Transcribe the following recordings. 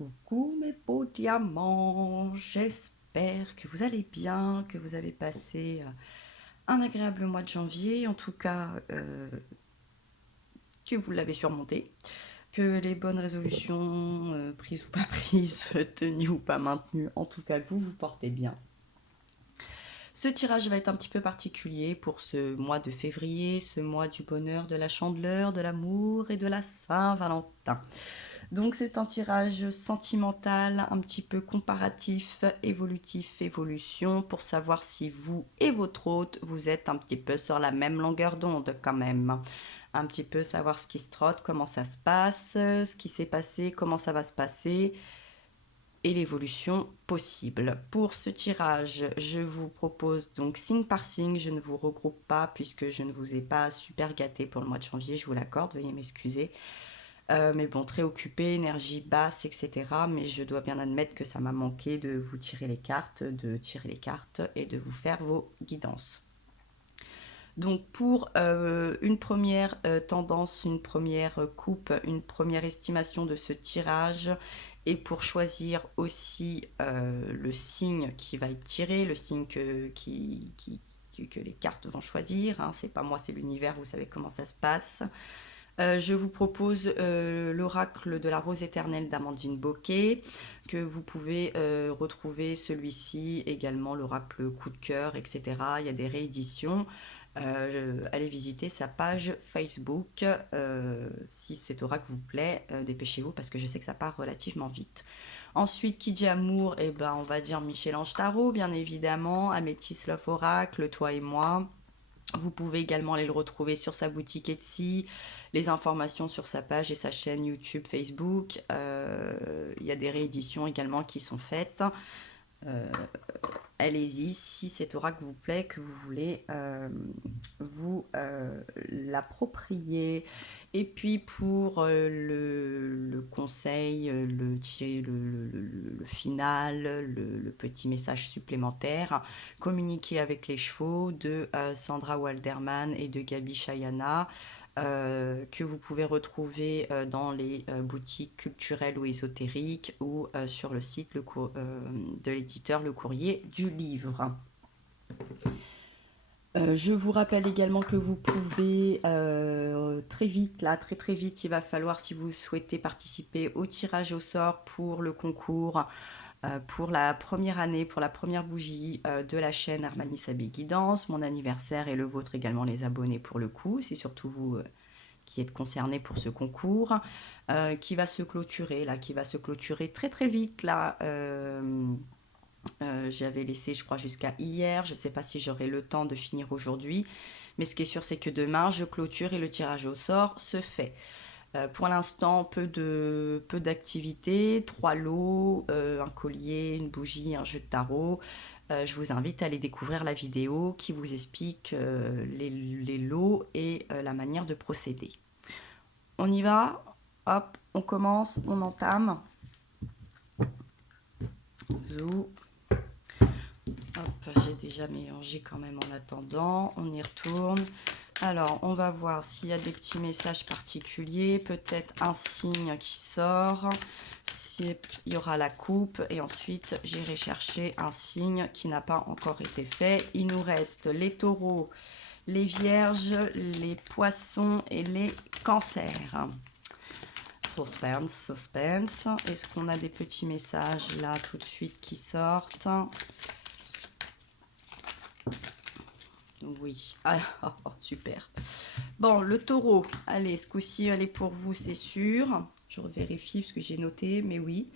Coucou mes beaux diamants, j'espère que vous allez bien, que vous avez passé un agréable mois de janvier, en tout cas que vous l'avez surmonté, que les bonnes résolutions, prises ou pas prises, tenues ou pas maintenues, en tout cas que vous vous portez bien. Ce tirage va être un petit peu particulier pour ce mois de février, ce mois du bonheur, de la chandeleur, de l'amour et de la Saint-Valentin. Donc c'est un tirage sentimental, un petit peu comparatif, évolutif, évolution, pour savoir si vous et votre hôte, vous êtes un petit peu sur la même longueur d'onde quand même. Un petit peu savoir ce qui se trotte, comment ça se passe, ce qui s'est passé, comment ça va se passer et l'évolution possible. Pour ce tirage, je vous propose donc signe par signe, je ne vous regroupe pas puisque je ne vous ai pas super gâté pour le mois de janvier, je vous l'accorde, veuillez m'excuser. Mais bon, très occupée, énergie basse, etc. Mais je dois bien admettre que ça m'a manqué de vous tirer les cartes, de tirer les cartes et de vous faire vos guidances. Donc pour une première tendance, une première coupe, une première estimation de ce tirage, et pour choisir aussi le signe qui va être tiré, le signe que les cartes vont choisir, hein, c'est pas moi, c'est l'univers, vous savez comment ça se passe. Je vous propose l'oracle de la rose éternelle d'Amandine Bocquet, que vous pouvez retrouver celui-ci, également l'oracle coup de cœur, etc. Il y a des rééditions. Allez visiter sa page Facebook. Si cet oracle vous plaît, dépêchez-vous parce que je sais que ça part relativement vite. Ensuite, qui dit amour, eh ben, on va dire Michel-Ange Tarot, bien évidemment, Améthyste Love Oracle, toi et moi. Vous pouvez également aller le retrouver sur sa boutique Etsy, les informations sur sa page et sa chaîne YouTube, Facebook. Il y a des rééditions également qui sont faites. Allez-y, si cet oracle vous plaît, que vous voulez vous l'approprier. Et puis pour le conseil, le final, le petit message supplémentaire, communiquer avec les chevaux de Sandra Walderman et de Gabi Chayana. Que vous pouvez retrouver dans les boutiques culturelles ou ésotériques ou sur le site de l'éditeur Le Courrier du Livre. Je vous rappelle également que vous pouvez très vite, là, très très vite, il va falloir, si vous souhaitez participer au tirage au sort pour le concours, pour la première année, pour la première bougie de la chaîne Armani Sabé Guidance, mon anniversaire et le vôtre également, les abonnés pour le coup, c'est surtout vous qui êtes concerné pour ce concours, qui va se clôturer, là, qui va se clôturer très très vite, là. J'avais laissé, je crois, jusqu'à hier. Je ne sais pas si j'aurai le temps de finir aujourd'hui. Mais ce qui est sûr, c'est que demain, je clôture et le tirage au sort se fait. Pour l'instant, peu d'activités, 3 lots, un collier, une bougie, un jeu de tarot. Je vous invite à aller découvrir la vidéo qui vous explique les lots et la manière de procéder. On y va, hop, on commence, on entame. Zou. Hop, j'ai déjà mélangé quand même en attendant. On y retourne. Alors, on va voir s'il y a des petits messages particuliers. Peut-être un signe qui sort. S'il y aura la coupe. Et ensuite, j'irai chercher un signe qui n'a pas encore été fait. Il nous reste les taureaux, les vierges, les poissons et les cancers. Suspense, suspense. Est-ce qu'on a des petits messages là tout de suite qui sortent? Oui. Ah, oh, oh, super. Bon, le taureau. Allez, ce coup-ci, elle est pour vous, c'est sûr. Je revérifie parce que j'ai noté, mais oui.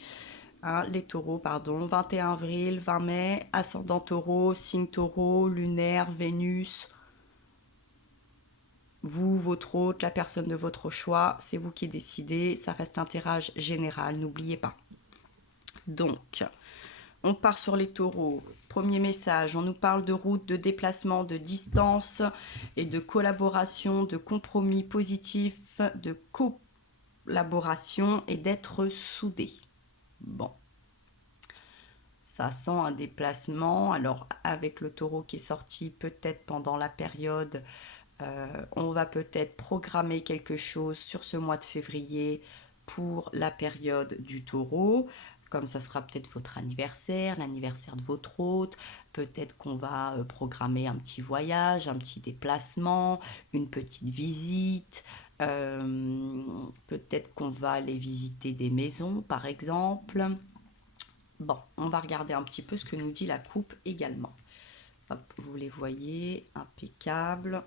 Hein, les taureaux, pardon. 21 avril, 20 mai, ascendant taureau, signe taureau, lunaire, Vénus. Vous, votre hôte, la personne de votre choix, c'est vous qui décidez. Ça reste un tirage général, n'oubliez pas. Donc, on part sur les taureaux. Premier message, on nous parle de route, de déplacement, de distance et de collaboration, de compromis positifs, de collaboration et d'être soudés. Bon, ça sent un déplacement. Alors, avec le taureau qui est sorti peut-être pendant la période, on va peut-être programmer quelque chose sur ce mois de février pour la période du Taureau. Comme ça sera peut-être votre anniversaire, l'anniversaire de votre hôte, peut-être qu'on va programmer un petit voyage, un petit déplacement, une petite visite, peut-être qu'on va aller visiter des maisons par exemple. Bon, on va regarder un petit peu ce que nous dit la coupe également. Hop, vous les voyez, impeccable.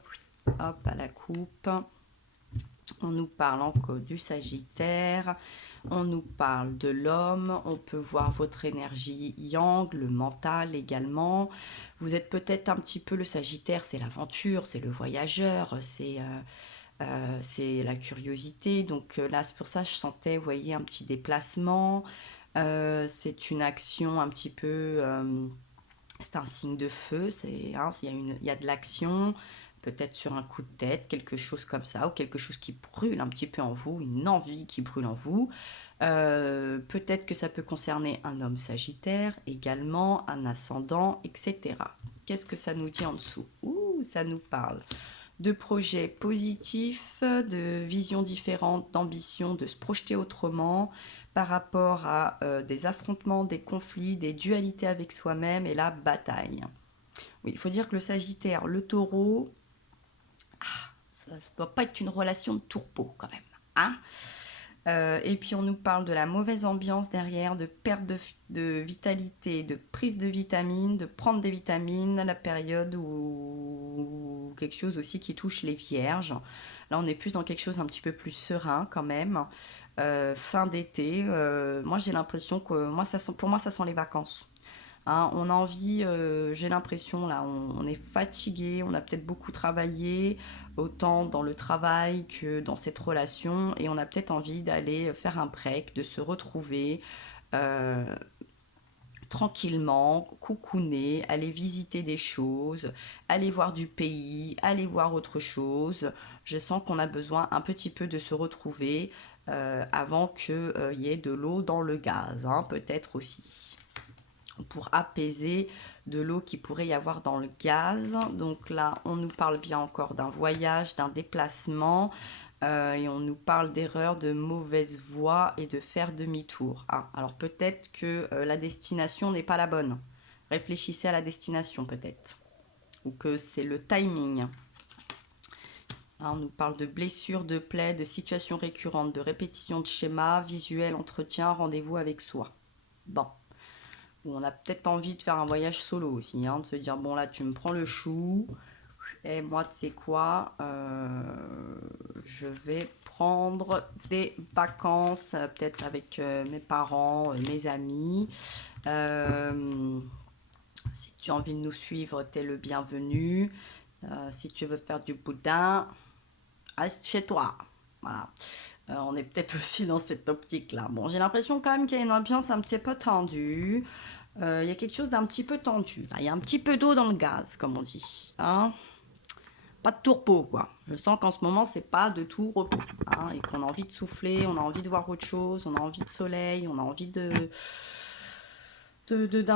Hop, à la coupe. On nous parle encore du Sagittaire, on nous parle de l'homme, on peut voir votre énergie yang, le mental également. Vous êtes peut-être un petit peu le Sagittaire, c'est l'aventure, c'est le voyageur, c'est la curiosité. Donc là, c'est pour ça que je sentais, vous voyez, un petit déplacement. C'est une action un petit peu... c'est un signe de feu, hein, il y a de l'action, peut-être sur un coup de tête, quelque chose comme ça, ou quelque chose qui brûle un petit peu en vous, une envie qui brûle en vous. Peut-être que ça peut concerner un homme sagittaire, également un ascendant, etc. Qu'est-ce que ça nous dit en dessous? Ouh, ça nous parle de projets positifs, de visions différentes, d'ambitions, de se projeter autrement par rapport à des affrontements, des conflits, des dualités avec soi-même et la bataille. Oui, il faut dire que le Sagittaire, le Taureau, ça ne doit pas être une relation de tourpeau quand même. Hein. Et puis on nous parle de la mauvaise ambiance derrière, de perte de vitalité, de prise de vitamines, de prendre des vitamines à la période où quelque chose aussi qui touche les vierges. Là on est plus dans quelque chose un petit peu plus serein quand même. Fin d'été, moi j'ai l'impression que pour moi ça sent les vacances. Hein, on a envie, j'ai l'impression là, on est fatigué, on a peut-être beaucoup travaillé, autant dans le travail que dans cette relation, et on a peut-être envie d'aller faire un break, de se retrouver euh, tranquillement, coucouner, aller visiter des choses, aller voir du pays, aller voir autre chose. Je sens qu'on a besoin un petit peu de se retrouver avant qu'il y ait de l'eau dans le gaz, hein, peut-être aussi pour apaiser de l'eau qui pourrait y avoir dans le gaz. Donc là, on nous parle bien encore d'un voyage, d'un déplacement, et on nous parle d'erreurs, de mauvaise voie et de faire demi-tour. Ah, alors peut-être que la destination n'est pas la bonne. Réfléchissez à la destination peut-être. Ou que c'est le timing. Ah, on nous parle de blessures, de plaies, de situations récurrentes, de répétitions de schémas, visuels, entretien, rendez-vous avec soi. Bon. On a peut-être envie de faire un voyage solo aussi, hein, de se dire bon là tu me prends le chou et moi tu sais quoi, je vais prendre des vacances peut-être avec mes parents, mes amis. Si tu as envie de nous suivre, t'es le bienvenu. Si tu veux faire du boudin, reste chez toi. Voilà. On est peut-être aussi dans cette optique-là. Bon, j'ai l'impression quand même qu'il y a une ambiance un petit peu tendue. Il y a quelque chose d'un petit peu tendu. Là. Il y a un petit peu d'eau dans le gaz, comme on dit. Hein, pas de tourpeau, quoi. Je sens qu'en ce moment, c'est pas de tout repos. Hein, et qu'on a envie de souffler, on a envie de voir autre chose, on a envie de soleil, on a envie d'un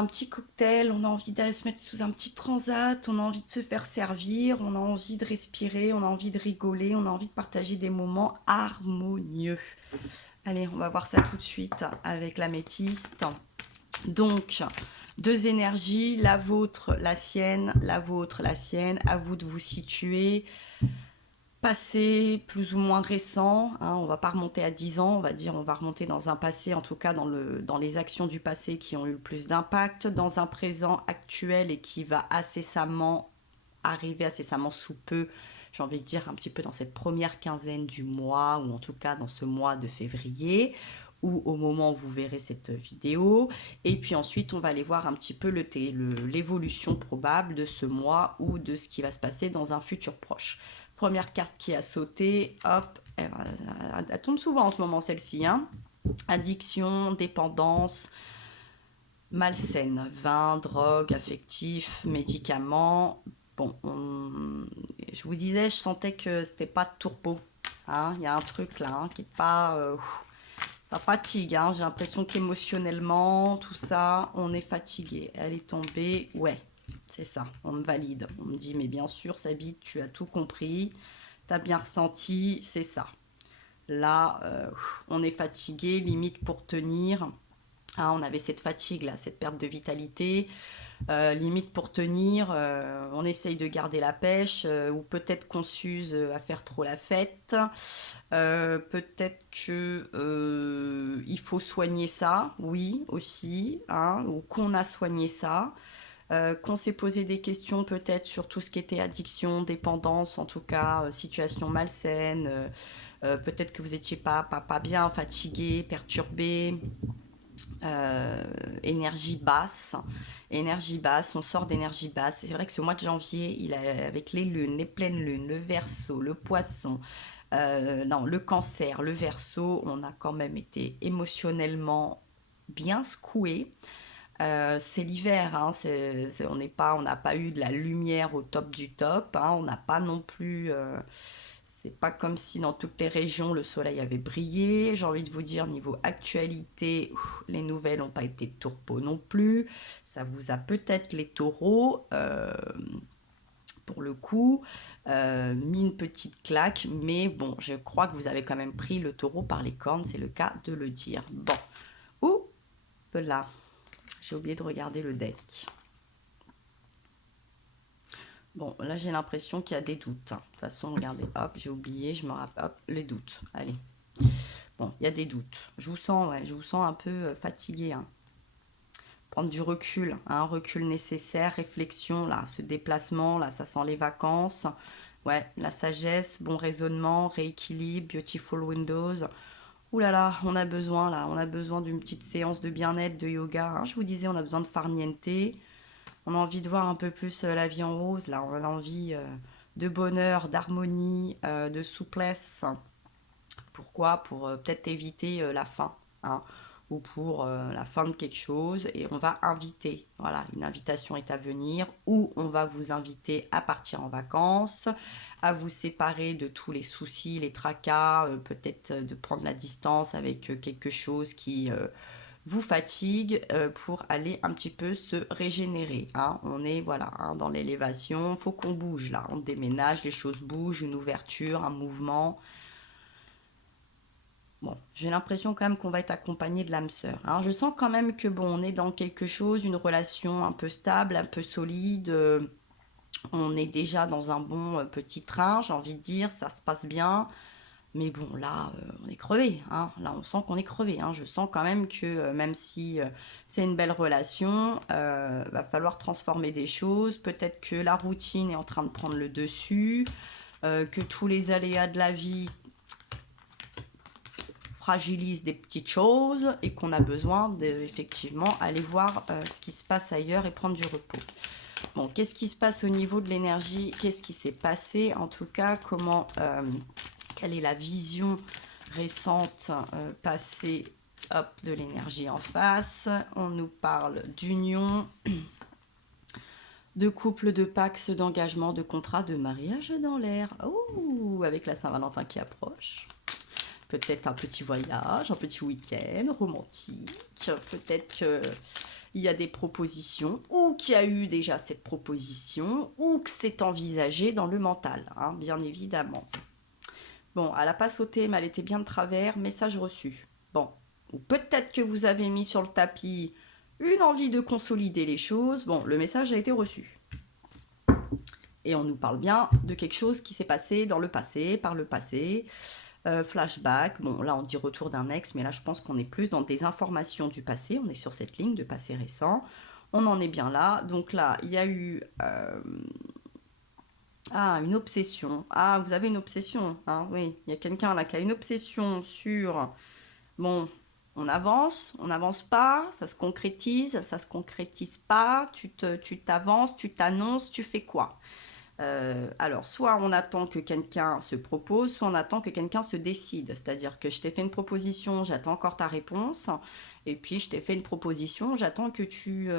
petit cocktail, on a envie d'aller se mettre sous un petit transat, on a envie de se faire servir, on a envie de respirer, on a envie de rigoler, on a envie de partager des moments harmonieux. Allez, on va voir ça tout de suite avec l'améthyste. Donc, deux énergies, la vôtre, la sienne, la vôtre, la sienne. À vous de vous situer. Passé plus ou moins récent, hein, on va pas remonter à 10 ans, on va dire on va remonter dans un passé, en tout cas dans les actions du passé qui ont eu le plus d'impact, dans un présent actuel et qui va arriver incessamment sous peu, j'ai envie de dire un petit peu dans cette première quinzaine du mois, ou en tout cas dans ce mois de février, ou au moment où vous verrez cette vidéo. Et puis ensuite, on va aller voir un petit peu l'évolution probable de ce mois ou de ce qui va se passer dans un futur proche. Première carte qui a sauté, hop, elle tombe souvent en ce moment celle-ci. Hein. Addiction, dépendance, malsaine, vin, drogue, affectif, médicaments. Bon, je vous disais, je sentais que c'était pas de tourpeau. Hein. Il y a un truc là hein, qui est pas... ça fatigue, hein. J'ai l'impression qu'émotionnellement, tout ça, on est fatigué. Elle est tombée, ouais, c'est ça, on me valide. On me dit, mais bien sûr, Sabi, tu as tout compris, tu as bien ressenti, c'est ça. Là, on est fatigué, limite pour tenir. Ah, on avait cette fatigue là, cette perte de vitalité. Limite pour tenir, on essaye de garder la pêche, ou peut-être qu'on s'use à faire trop la fête. Peut-être que il faut soigner ça, oui aussi, hein, ou qu'on a soigné ça. Qu'on s'est posé des questions peut-être sur tout ce qui était addiction, dépendance, en tout cas situation malsaine. Peut-être que vous étiez pas bien, fatigué, perturbé, euh, énergie basse. Énergie basse, on sort d'énergie basse. C'est vrai que ce mois de janvier, avec les lunes, les pleines lunes, le Verseau, le Poisson, non, le Cancer, le Verseau, on a quand même été émotionnellement bien secoué. C'est l'hiver, hein, on n'a pas eu de la lumière au top du top, hein, on n'a pas non plus, c'est pas comme si dans toutes les régions le soleil avait brillé. J'ai envie de vous dire, niveau actualité, les nouvelles n'ont pas été tourpeaux non plus. Ça vous a peut-être les taureaux, pour le coup, mis une petite claque, mais bon, je crois que vous avez quand même pris le taureau par les cornes, c'est le cas de le dire. Bon, ouh, là. J'ai oublié de regarder le deck. Bon, là j'ai l'impression qu'il y a des doutes, hein. De toute façon, regardez, hop, j'ai oublié, je me rappelle, hop, les doutes. Allez. Bon, il y a des doutes. Je vous sens, ouais, je vous sens un peu fatigué, hein. Prendre du recul, hein, recul nécessaire, réflexion, là, ce déplacement, là, ça sent les vacances. Ouais, la sagesse, bon raisonnement, rééquilibre, beautiful windows. Ouh là là, on a besoin d'une petite séance de bien-être, de yoga, hein. Je vous disais, on a besoin de farniente. On a envie de voir un peu plus la vie en rose, là, on a envie de bonheur, d'harmonie, de souplesse. Pourquoi? Pour peut-être éviter la fin, hein, ou pour la fin de quelque chose. Et on va inviter, voilà, une invitation est à venir, ou on va vous inviter à partir en vacances, à vous séparer de tous les soucis, les tracas, peut-être de prendre la distance avec quelque chose qui vous fatigue, pour aller un petit peu se régénérer, hein. On est voilà, hein, dans l'élévation, faut qu'on bouge là, on déménage, les choses bougent, une ouverture, un mouvement. Bon, j'ai l'impression quand même qu'on va être accompagné de l'âme sœur, hein. Je sens quand même que bon, on est dans quelque chose, une relation un peu stable, un peu solide. On est déjà dans un bon petit train, j'ai envie de dire, ça se passe bien. Mais bon, là, on est crevé, hein. Là, on sent qu'on est crevé, hein. Je sens quand même que même si c'est une belle relation, va falloir transformer des choses. Peut-être que la routine est en train de prendre le dessus, que tous les aléas de la vie fragilisent des petites choses et qu'on a besoin de effectivement aller voir ce qui se passe ailleurs et prendre du repos. Bon, qu'est-ce qui se passe au niveau de l'énergie? Qu'est-ce qui s'est passé? En tout cas, quelle est la vision récente, passée, hop, de l'énergie en face? On nous parle d'union, de couple, de pax, d'engagement, de contrat, de mariage dans l'air. Oh, avec la Saint-Valentin qui approche. Peut-être un petit voyage, un petit week-end romantique. Peut-être qu'il y a des propositions, ou qu'il y a eu déjà cette proposition, ou que c'est envisagé dans le mental, hein, bien évidemment. Bon, elle n'a pas sauté, mais elle était bien de travers. Message reçu. Bon, ou peut-être que vous avez mis sur le tapis une envie de consolider les choses. Bon, le message a été reçu. Et on nous parle bien de quelque chose qui s'est passé dans le passé, par le passé. Flashback, bon là on dit retour d'un ex, mais là je pense qu'on est plus dans des informations du passé, on est sur cette ligne de passé récent, on en est bien là. Donc là il y a eu une obsession. Ah, vous avez une obsession, hein, oui, il y a quelqu'un là qui a une obsession sur, bon, on n'avance pas, ça se concrétise pas, tu t'avances, tu t'annonces, tu fais quoi? Alors, soit on attend que quelqu'un se propose, soit on attend que quelqu'un se décide. C'est-à-dire que je t'ai fait une proposition, j'attends encore ta réponse. Et puis, je t'ai fait une proposition, j'attends que tu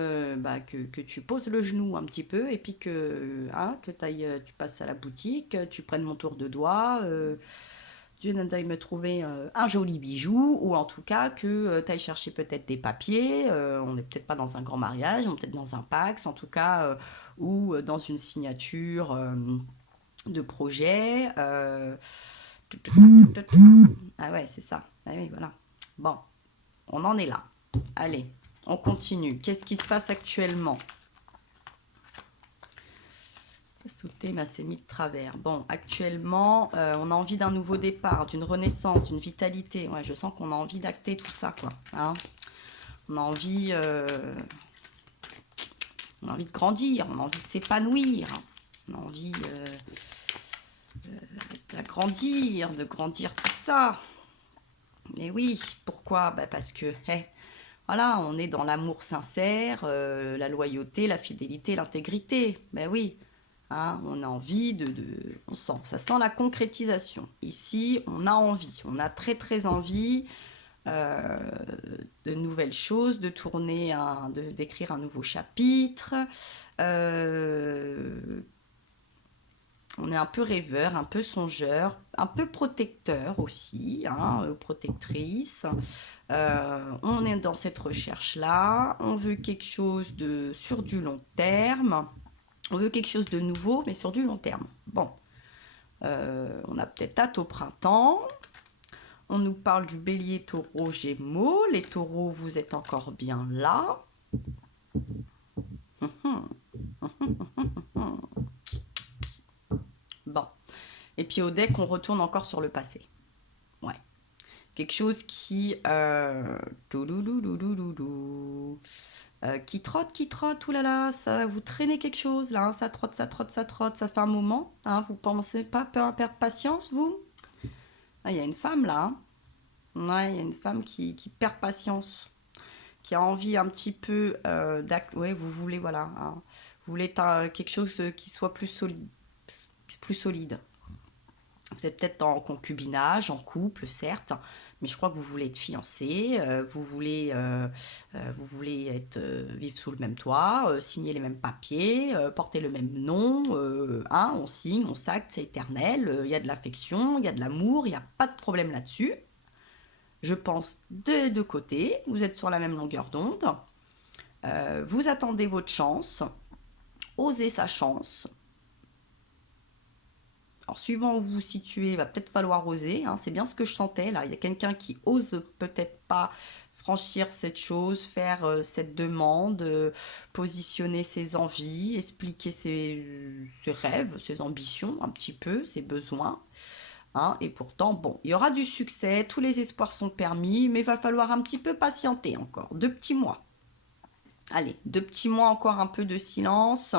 poses le genou un petit peu. Et puis que tu passes à la boutique, tu prennes mon tour de doigt. Tu ailles me trouver un joli bijou. Ou en tout cas, que tu ailles chercher peut-être des papiers. On n'est peut-être pas dans un grand mariage, on est peut-être dans un Pacs. En tout cas... ou dans une signature de projet, Ah ouais, c'est ça. Ah oui, voilà. Bon, on en est là. Allez, on continue. Qu'est-ce qui se passe actuellement? Sauter m'a s'est mis de travers. Bon, actuellement, on a envie d'un nouveau départ, d'une renaissance, d'une vitalité. Ouais, je sens qu'on a envie d'acter tout ça, quoi. Hein, on a envie de grandir, on a envie de s'épanouir, on a envie de grandir tout ça. Mais oui, pourquoi? Bah parce que, voilà, on est dans l'amour sincère, la loyauté, la fidélité, l'intégrité. Ben oui, hein, on a envie on sent, ça sent la concrétisation. Ici, on a envie, on a très très envie euh, de nouvelles choses, d'écrire un nouveau chapitre. On est un peu rêveur, un peu songeur, un peu protecteur aussi, hein, protectrice. On est dans cette recherche-là. On veut quelque chose sur du long terme. On veut quelque chose de nouveau, mais sur du long terme. Bon, on a peut-être hâte au printemps. On nous parle du bélier, taureau, gémeaux. Les taureaux, vous êtes encore bien là. Bon. Et puis au deck, on retourne encore sur le passé. Ouais. Quelque chose qui... qui trotte, oulala, ça, vous traînez quelque chose, là, hein, ça trotte, ça trotte, ça trotte, ça fait un moment. Hein, vous pensez pas perdre patience, vous? Ah, il y a une femme, là. Hein. Ouais, il y a une femme qui perd patience, qui a envie un petit peu d'acte. Ouais, vous voulez, voilà. Hein, vous voulez quelque chose qui soit plus solide. Plus solide. Vous êtes peut-être en concubinage, en couple, certes, mais je crois que vous voulez être fiancé, vous voulez vivre sous le même toit, signer les mêmes papiers, porter le même nom, hein, on signe, on s'acte, c'est éternel, il y a de l'affection, il y a de l'amour, il n'y a pas de problème là-dessus. Je pense des deux côtés, vous êtes sur la même longueur d'onde, vous attendez votre chance, osez sa chance. Alors, suivant où vous vous situez, il va peut-être falloir oser. Hein. C'est bien ce que je sentais là. Il y a quelqu'un qui ose peut-être pas franchir cette chose, faire cette demande, positionner ses envies, expliquer ses rêves, ses ambitions, un petit peu, ses besoins. Hein. Et pourtant, bon, il y aura du succès, tous les espoirs sont permis, mais il va falloir un petit peu patienter encore. 2 petits mois. Allez, 2 petits mois, encore un peu de silence.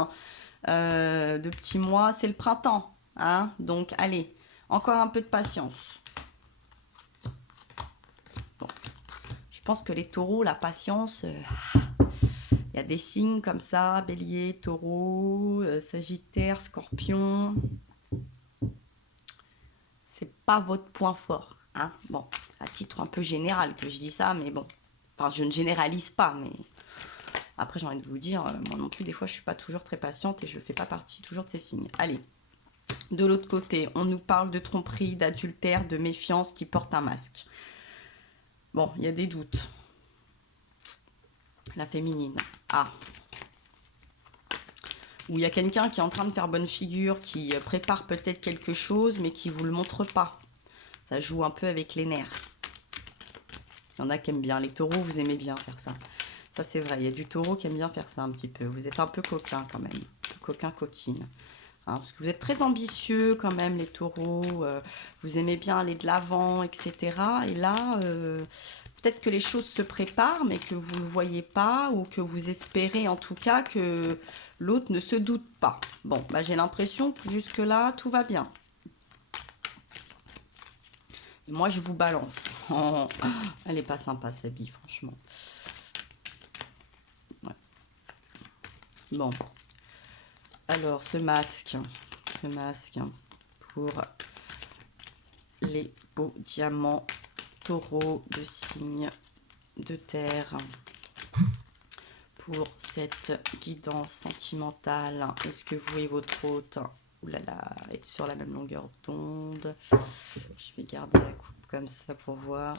2 petits mois, c'est le printemps. Hein, donc, allez, encore un peu de patience. Bon. Je pense que les taureaux, la patience, il y a des signes comme ça, bélier, taureau, sagittaire, scorpion. C'est pas votre point fort. Hein. Bon, à titre un peu général que je dis ça, mais bon. Enfin, je ne généralise pas, mais après, j'ai envie de vous dire, moi non plus, des fois, je suis pas toujours très patiente et je fais pas partie toujours de ces signes. Allez. De l'autre côté, on nous parle de tromperie, d'adultère, de méfiance qui porte un masque. Bon, il y a des doutes. La féminine. Ah. Ou il y a quelqu'un qui est en train de faire bonne figure, qui prépare peut-être quelque chose, mais qui ne vous le montre pas. Ça joue un peu avec les nerfs. Il y en a qui aiment bien. Les taureaux, vous aimez bien faire ça. Ça, c'est vrai. Il y a du taureau qui aime bien faire ça un petit peu. Vous êtes un peu coquin quand même. Coquin, coquine. Hein, parce que vous êtes très ambitieux quand même, les taureaux. Vous aimez bien aller de l'avant, etc. Et là, peut-être que les choses se préparent, mais que vous ne voyez pas, ou que vous espérez en tout cas que l'autre ne se doute pas. Bon, bah, j'ai l'impression que jusque-là, tout va bien. Et moi, je vous balance. Oh, elle est pas sympa, sa bille, franchement. Ouais. Bon. Alors, ce masque pour les beaux diamants taureaux de signe de terre. Pour cette guidance sentimentale, est-ce que vous et votre hôte, oulala, êtes sur la même longueur d'onde? Je vais garder la coupe comme ça pour voir.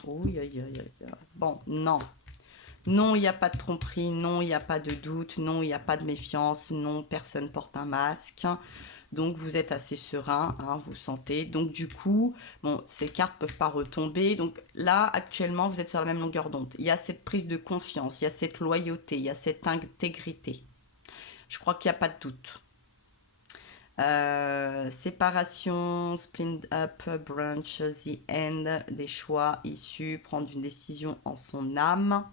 Bon, non. Non, il n'y a pas de tromperie, non, il n'y a pas de doute, non, il n'y a pas de méfiance, non, personne porte un masque. Donc vous êtes assez serein, hein, vous sentez. Donc du coup, bon, ces cartes peuvent pas retomber. Donc là, actuellement, vous êtes sur la même longueur d'onde. Il y a cette prise de confiance, il y a cette loyauté, il y a cette intégrité. Je crois qu'il n'y a pas de doute. Séparation, split up, branch, the end, des choix issus, prendre une décision en son âme.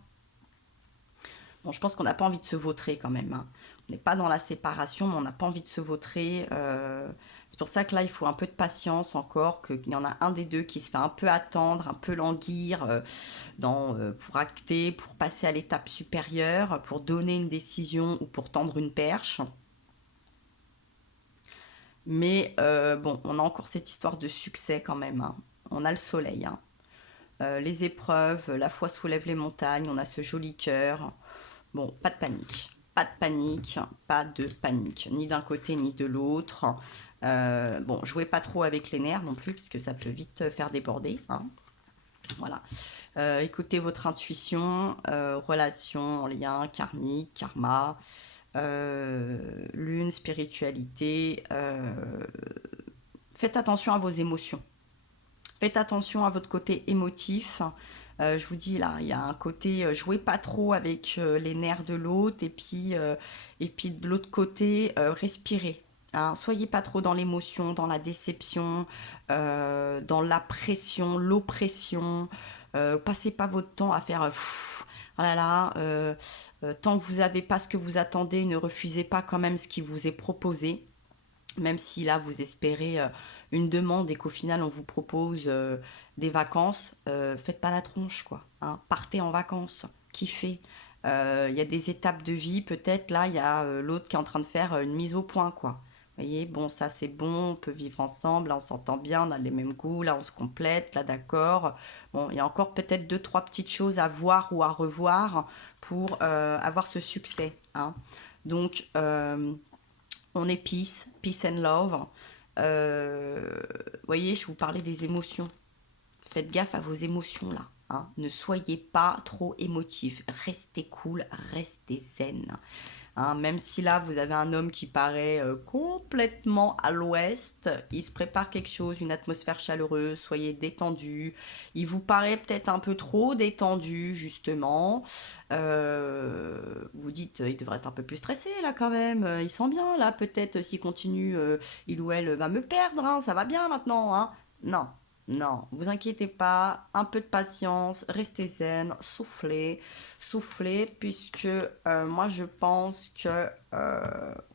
Bon, je pense qu'on n'a pas envie de se vautrer quand même, hein. On n'est pas dans la séparation, mais on n'a pas envie de se vautrer. C'est pour ça que là, il faut un peu de patience encore, qu'il y en a un des deux qui se fait un peu attendre, un peu languir pour acter, pour passer à l'étape supérieure, pour donner une décision ou pour tendre une perche. Mais bon, on a encore cette histoire de succès quand même, hein. On a le soleil, hein. Les épreuves, la foi soulève les montagnes, on a ce joli cœur. Bon, pas de panique. Pas de panique, pas de panique, ni d'un côté ni de l'autre. Bon, jouez pas trop avec les nerfs non plus, puisque ça peut vite faire déborder, hein. Voilà. Écoutez votre intuition, relation, lien, karmique, karma, lune, spiritualité. Faites attention à vos émotions. Faites attention à votre côté émotif. Je vous dis là, il y a un côté jouez pas trop avec les nerfs de l'autre et puis de l'autre côté respirez. Hein. Soyez pas trop dans l'émotion, dans la déception, dans la pression, l'oppression. Passez pas votre temps à faire oh là là, tant que vous n'avez pas ce que vous attendez, ne refusez pas quand même ce qui vous est proposé. Même si là vous espérez une demande et qu'au final on vous propose des vacances, faites pas la tronche quoi, hein. Partez en vacances, kiffez. Il y a des étapes de vie, peut-être là il y a l'autre qui est en train de faire une mise au point quoi. Vous voyez, bon ça c'est bon, on peut vivre ensemble, là on s'entend bien, on a les mêmes goûts, là on se complète, là d'accord. Bon, il y a encore peut-être deux, trois petites choses à voir ou à revoir pour avoir ce succès, hein. Donc on est peace, peace and love. Vous voyez, je vous parlais des émotions. Faites gaffe à vos émotions là, hein. Ne soyez pas trop émotif. Restez cool, restez zen, hein. Même si là vous avez un homme qui paraît complètement à l'ouest, il se prépare quelque chose, une atmosphère chaleureuse, soyez détendu. Il vous paraît peut-être un peu trop détendu justement. Vous dites il devrait être un peu plus stressé là quand même, il sent bien là peut-être s'il continue, il ou elle va me perdre, hein, ça va bien maintenant, hein. Non, non, vous inquiétez pas, un peu de patience, restez zen, soufflez, souffler puisque moi je pense que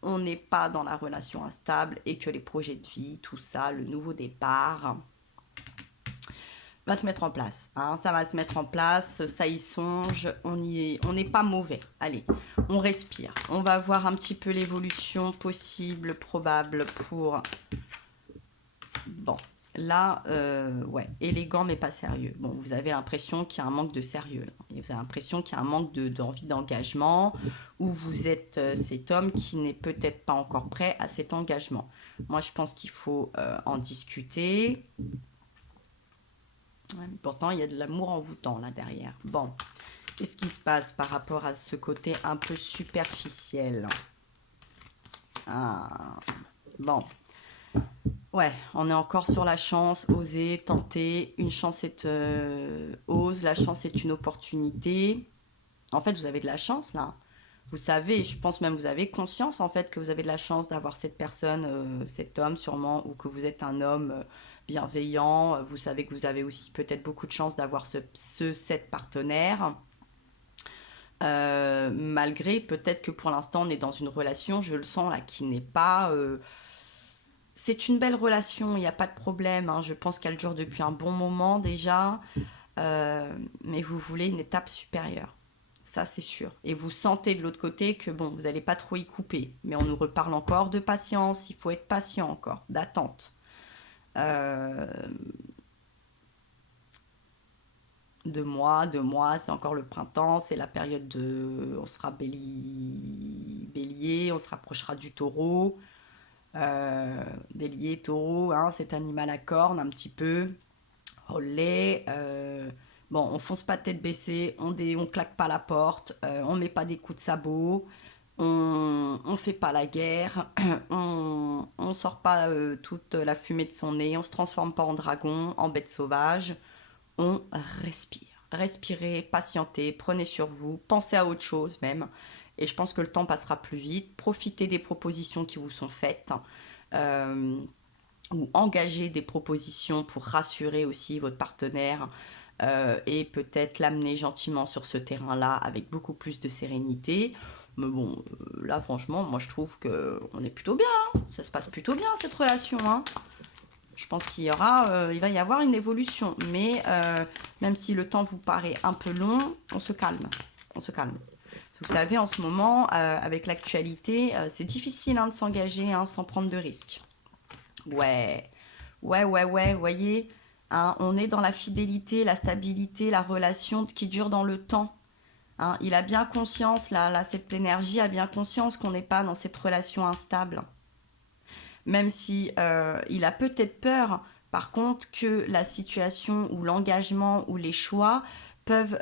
on n'est pas dans la relation instable et que les projets de vie, tout ça, le nouveau départ va se mettre en place, hein. Ça va se mettre en place, ça y songe, on y est, on n'est pas mauvais. Allez, on respire, on va voir un petit peu l'évolution possible, probable pour... Bon, là, ouais, élégant mais pas sérieux. Bon, vous avez l'impression qu'il y a un manque de sérieux, là. Et vous avez l'impression qu'il y a un manque d'envie d'engagement, ou vous êtes cet homme qui n'est peut-être pas encore prêt à cet engagement. Moi, je pense qu'il faut en discuter. Ouais, pourtant, il y a de l'amour envoûtant là derrière. Bon, qu'est-ce qui se passe par rapport à ce côté un peu superficiel? Ah, bon. Ouais, on est encore sur la chance, oser, tenter. Une chance est ose, la chance est une opportunité. En fait, vous avez de la chance là. Vous savez, je pense même vous avez conscience en fait que vous avez de la chance d'avoir cette personne, cet homme sûrement, ou que vous êtes un homme bienveillant. Vous savez que vous avez aussi peut-être beaucoup de chance d'avoir cette partenaire. Malgré peut-être que pour l'instant on est dans une relation, je le sens là, qui n'est pas c'est une belle relation, il n'y a pas de problème, hein. Je pense qu'elle dure depuis un bon moment déjà, mais vous voulez une étape supérieure. Ça, c'est sûr. Et vous sentez de l'autre côté que bon, vous n'allez pas trop y couper. Mais on nous reparle encore de patience, il faut être patient encore, d'attente. Euh, 2 mois, c'est encore le printemps, c'est la période de... On sera bélier, on se rapprochera du taureau. Bélier, taureau, hein, cet animal à cornes un petit peu. Olé, bon, on fonce pas tête baissée, on claque pas la porte, on met pas des coups de sabot. On fait pas la guerre, on sort pas toute la fumée de son nez, on se transforme pas en dragon, en bête sauvage, on respire. Respirez, patientez, prenez sur vous, pensez à autre chose même. Et je pense que le temps passera plus vite. Profitez des propositions qui vous sont faites. euh, ou engagez des propositions pour rassurer aussi votre partenaire et peut-être l'amener gentiment sur ce terrain-là avec beaucoup plus de sérénité. Mais bon, là franchement, moi je trouve que on est plutôt bien, hein. Ça se passe plutôt bien cette relation, hein. Je pense il va y avoir une évolution, mais même si le temps vous paraît un peu long, on se calme, on se calme. Vous savez, en ce moment, avec l'actualité, c'est difficile hein, de s'engager hein, sans prendre de risques. Ouais, ouais, vous voyez, hein, on est dans la fidélité, la stabilité, la relation qui dure dans le temps. Hein. Il a bien conscience, là, cette énergie a bien conscience qu'on n'est pas dans cette relation instable. Même si il a peut-être peur, par contre, que la situation ou l'engagement ou les choix peuvent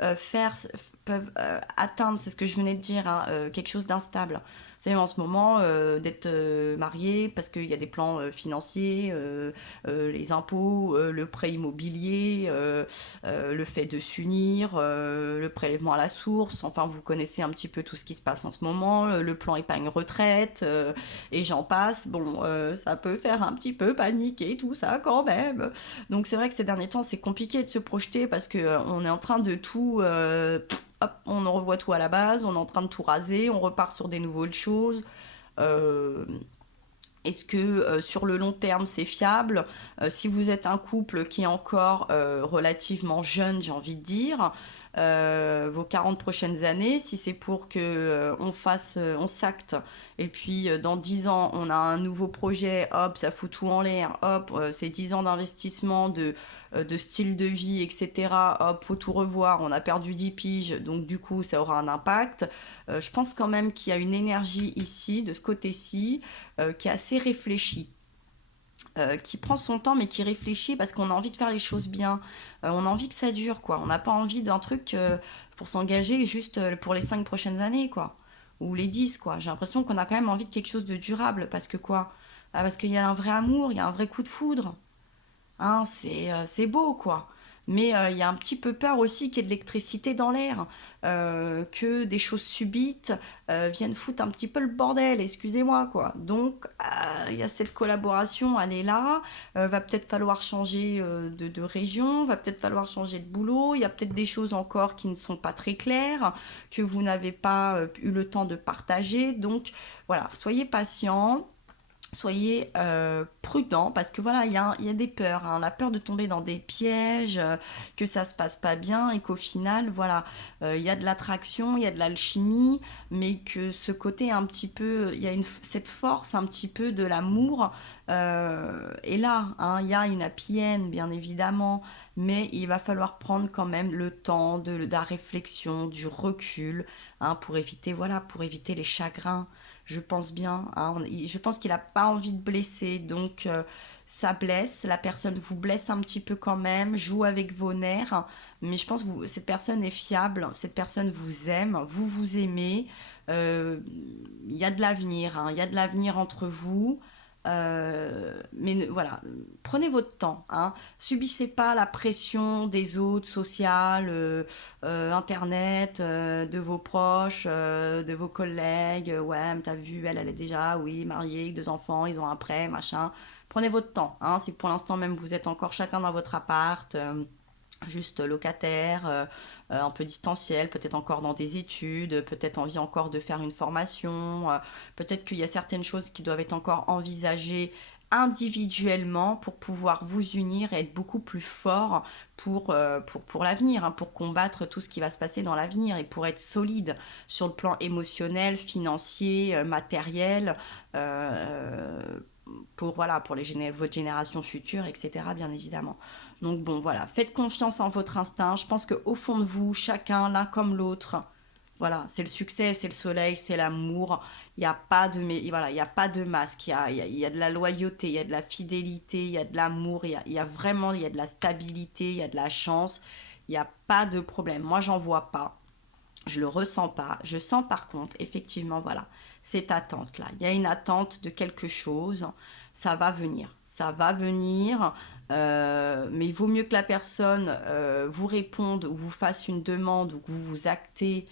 peuvent atteindre, c'est ce que je venais de dire, hein, quelque chose d'instable. Vous savez, en ce moment, d'être marié parce qu'il y a des plans financiers, les impôts, le prêt immobilier, le fait de s'unir, le prélèvement à la source, enfin vous connaissez un petit peu tout ce qui se passe en ce moment, le plan épargne retraite, et j'en passe. Bon, ça peut faire un petit peu paniquer tout ça quand même. Donc c'est vrai que ces derniers temps c'est compliqué de se projeter parce que on est en train de tout hop, on en revoit tout à la base, on est en train de tout raser, on repart sur des nouvelles choses. Euh, Est-ce que sur le long terme c'est fiable? Si vous êtes un couple qui est encore relativement jeune, j'ai envie de dire, vos 40 prochaines années, si c'est pour que on s'acte, et puis dans 10 ans on a un nouveau projet, hop, ça fout tout en l'air, hop, c'est 10 ans d'investissement, de style de vie, etc. Hop, faut tout revoir, on a perdu 10 piges, donc du coup ça aura un impact. Je pense quand même qu'il y a une énergie ici, de ce côté-ci, qui est assez réfléchi, qui prend son temps mais qui réfléchit parce qu'on a envie de faire les choses bien. On a envie que ça dure, quoi. On n'a pas envie d'un truc pour s'engager juste pour les 5 prochaines années, quoi. Ou les 10 quoi. J'ai l'impression qu'on a quand même envie de quelque chose de durable parce que quoi? Parce qu'il y a un vrai amour, il y a un vrai coup de foudre. Hein, c'est beau, quoi. Mais il y a un petit peu peur aussi qu'il y ait de l'électricité dans l'air, que des choses subites viennent foutre un petit peu le bordel, excusez-moi, quoi. Donc, il y a cette collaboration, elle est là. Va peut-être falloir changer de région, va peut-être falloir changer de boulot. Il y a peut-être des choses encore qui ne sont pas très claires, que vous n'avez pas eu le temps de partager. Donc, voilà, soyez patient. Soyez prudent parce que voilà, il y a des peurs, hein. On a peur de tomber dans des pièges, que ça se passe pas bien et qu'au final, voilà, il y a de l'attraction, il y a de l'alchimie, mais que ce côté un petit peu, il y a cette force un petit peu de l'amour est là, hein. Il y a une happy end, bien évidemment, mais il va falloir prendre quand même le temps de la réflexion, du recul, hein, pour éviter, voilà, pour éviter les chagrins. Je pense bien, hein. Je pense qu'il n'a pas envie de blesser, donc ça blesse, la personne vous blesse un petit peu quand même, joue avec vos nerfs, mais je pense que cette personne est fiable, cette personne vous aime, vous vous aimez, euh, il y a de l'avenir, hein, il y a de l'avenir entre vous. Mais voilà, prenez votre temps, hein. Subissez pas la pression des autres, sociales, internet, de vos proches, de vos collègues. Ouais, mais t'as vu, elle est déjà, oui, mariée, avec 2 enfants, ils ont un prêt, machin. Prenez votre temps, hein. Si pour l'instant même vous êtes encore chacun dans votre appart, juste locataire, un peu distanciel, peut-être encore dans des études, peut-être envie encore de faire une formation, peut-être qu'il y a certaines choses qui doivent être encore envisagées individuellement pour pouvoir vous unir et être beaucoup plus fort pour l'avenir, hein, pour combattre tout ce qui va se passer dans l'avenir et pour être solide sur le plan émotionnel, financier, matériel, euh, pour, voilà, pour votre génération future, etc. bien évidemment. Donc bon, voilà, faites confiance en votre instinct. Je pense qu'au fond de vous, chacun, l'un comme l'autre, voilà, c'est le succès, c'est le soleil, c'est l'amour. Il n'y a pas de, mais, voilà, il y a pas de masque. Il y a de la loyauté, il y a de la fidélité, il y a de l'amour, il y a vraiment, il y a de la stabilité, il y a de la chance. Il n'y a pas de problème. Moi, j'en vois pas. Je le ressens pas. Je sens par contre, effectivement, voilà, cette attente là. Il y a une attente de quelque chose. Ça va venir. Ça va venir. Mais il vaut mieux que la personne vous réponde ou vous fasse une demande ou que vous vous actez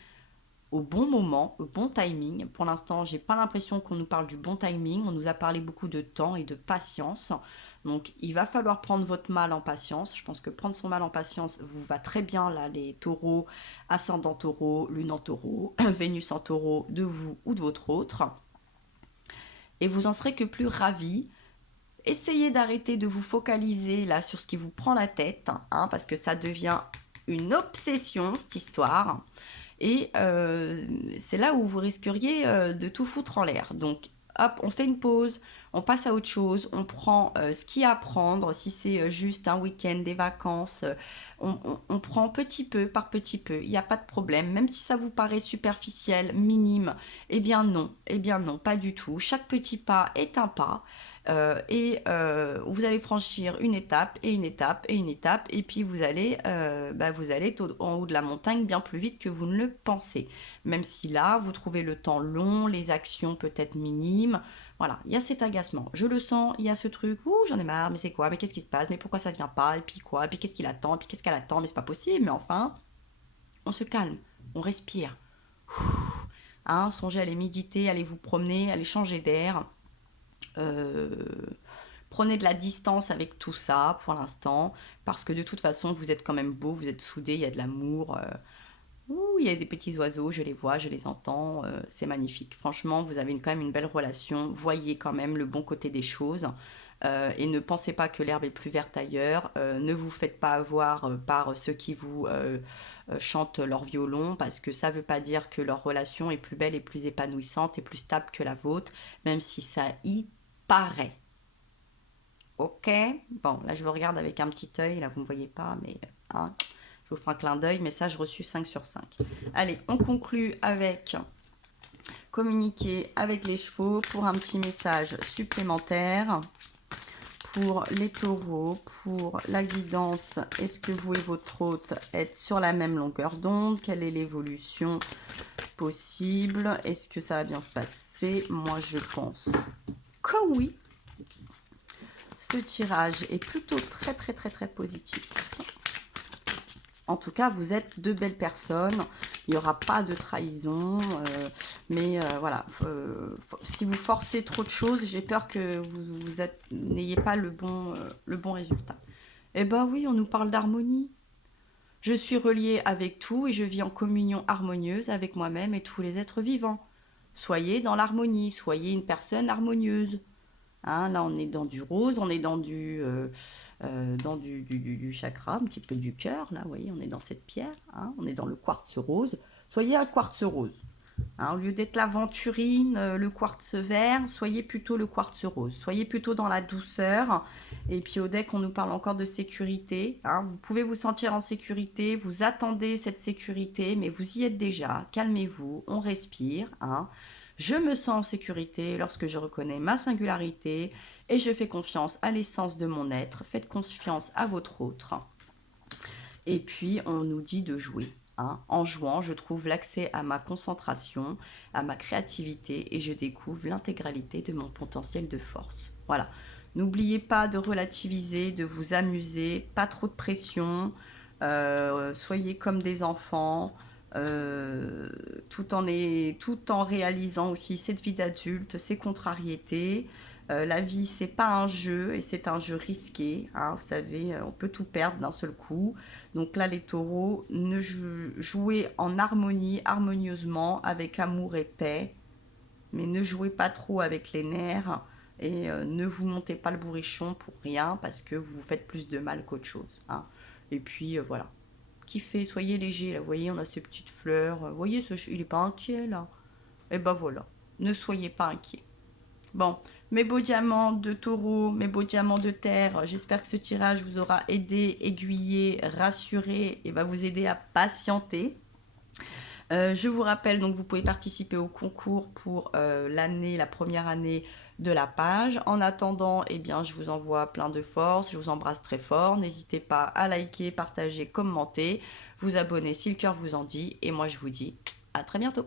au bon moment, au bon timing. Pour l'instant, j'ai pas l'impression qu'on nous parle du bon timing. On nous a parlé beaucoup de temps et de patience. Donc, il va falloir prendre votre mal en patience. Je pense que prendre son mal en patience vous va très bien, là, les taureaux, ascendant taureau, lune en taureau, Vénus en taureau, de vous ou de votre autre. Et vous en serez que plus ravis. Essayez d'arrêter de vous focaliser là sur ce qui vous prend la tête, hein, parce que ça devient une obsession, cette histoire. Et c'est là où vous risqueriez de tout foutre en l'air. Donc, hop, on fait une pause, on passe à autre chose, on prend ce qu'il y a à prendre. Si c'est juste un week-end, des vacances, on prend petit peu par petit peu. Il n'y a pas de problème. Même si ça vous paraît superficiel, minime, eh bien non, pas du tout. Chaque petit pas est un pas. Vous allez franchir une étape et une étape et une étape et puis vous allez en haut de la montagne bien plus vite que vous ne le pensez, même si là vous trouvez le temps long, les actions peut-être minimes. Voilà, il y a cet agacement, je le sens, il y a ce truc, ouh j'en ai marre, mais c'est quoi, mais qu'est-ce qui se passe, mais pourquoi ça vient pas, et puis quoi, et puis qu'est-ce qu'il attend, et puis qu'est-ce qu'elle attend, mais c'est pas possible, mais enfin on se calme, on respire, hein, songez à aller méditer, allez vous promener, allez changer d'air. Euh, Prenez de la distance avec tout ça pour l'instant, parce que de toute façon, vous êtes quand même beau, vous êtes soudés, il y a de l'amour. Il y a des petits oiseaux, je les vois, je les entends, c'est magnifique. Franchement, vous avez quand même une belle relation, voyez quand même le bon côté des choses. Et ne pensez pas que l'herbe est plus verte ailleurs. Ne vous faites pas avoir par ceux qui vous chantent leur violon, parce que ça ne veut pas dire que leur relation est plus belle et plus épanouissante et plus stable que la vôtre, même si ça y paraît. Ok, bon, là je vous regarde avec un petit œil, là vous ne me voyez pas, mais hein, je vous fais un clin d'œil, message reçu 5 sur 5. Allez, on conclut avec communiquer avec les chevaux pour un petit message supplémentaire pour les taureaux, pour la guidance. Est-ce que vous et votre hôte êtes sur la même longueur d'onde? Quelle est l'évolution possible? Est-ce que ça va bien se passer? Moi je pense que oui. Ce tirage est plutôt très positif. En tout cas, vous êtes de belles personnes. Il n'y aura pas de trahison. Voilà, si vous forcez trop de choses, j'ai peur que vous n'ayez pas le bon résultat. Eh ben oui, on nous parle d'harmonie. Je suis reliée avec tout et je vis en communion harmonieuse avec moi-même et tous les êtres vivants. Soyez dans l'harmonie, soyez une personne harmonieuse. Hein, là, on est dans du rose, on est dans du chakra, un petit peu du cœur. Là, vous voyez, on est dans cette pierre. Hein, on est dans le quartz rose. Soyez un quartz rose. Hein, au lieu d'être l'aventurine, le quartz vert, soyez plutôt le quartz rose. Soyez plutôt dans la douceur. Et puis au deck, on nous parle encore de sécurité. Hein, vous pouvez vous sentir en sécurité. Vous attendez cette sécurité, mais vous y êtes déjà. Calmez-vous, on respire. Hein. Je me sens en sécurité lorsque je reconnais ma singularité et je fais confiance à l'essence de mon être. Faites confiance à votre autre. Et puis, on nous dit de jouer. Hein. En jouant, je trouve l'accès à ma concentration, à ma créativité et je découvre l'intégralité de mon potentiel de force. Voilà. N'oubliez pas de relativiser, de vous amuser, pas trop de pression. Soyez comme des enfants. Tout en réalisant aussi cette vie d'adulte, ses contrariétés. La vie, c'est pas un jeu et c'est un jeu risqué. Hein, vous savez, on peut tout perdre d'un seul coup. Donc là, les taureaux, jouez en harmonie, harmonieusement, avec amour et paix. Mais ne jouez pas trop avec les nerfs et ne vous montez pas le bourrichon pour rien parce que vous vous faites plus de mal qu'autre chose. Hein. Et puis voilà. Kiffez, soyez léger là, vous voyez, on a ces petites fleurs, vous voyez, il est pas inquiet là. Et ben voilà, ne soyez pas inquiets. Bon, mes beaux diamants de taureau, mes beaux diamants de terre, j'espère que ce tirage vous aura aidé, aiguillé, rassuré et va vous aider à patienter. Je vous rappelle, donc vous pouvez participer au concours pour la première année de la page. En attendant, eh bien, je vous envoie plein de force, je vous embrasse très fort. N'hésitez pas à liker, partager, commenter. vous abonner si le cœur vous en dit. Et moi, je vous dis à très bientôt.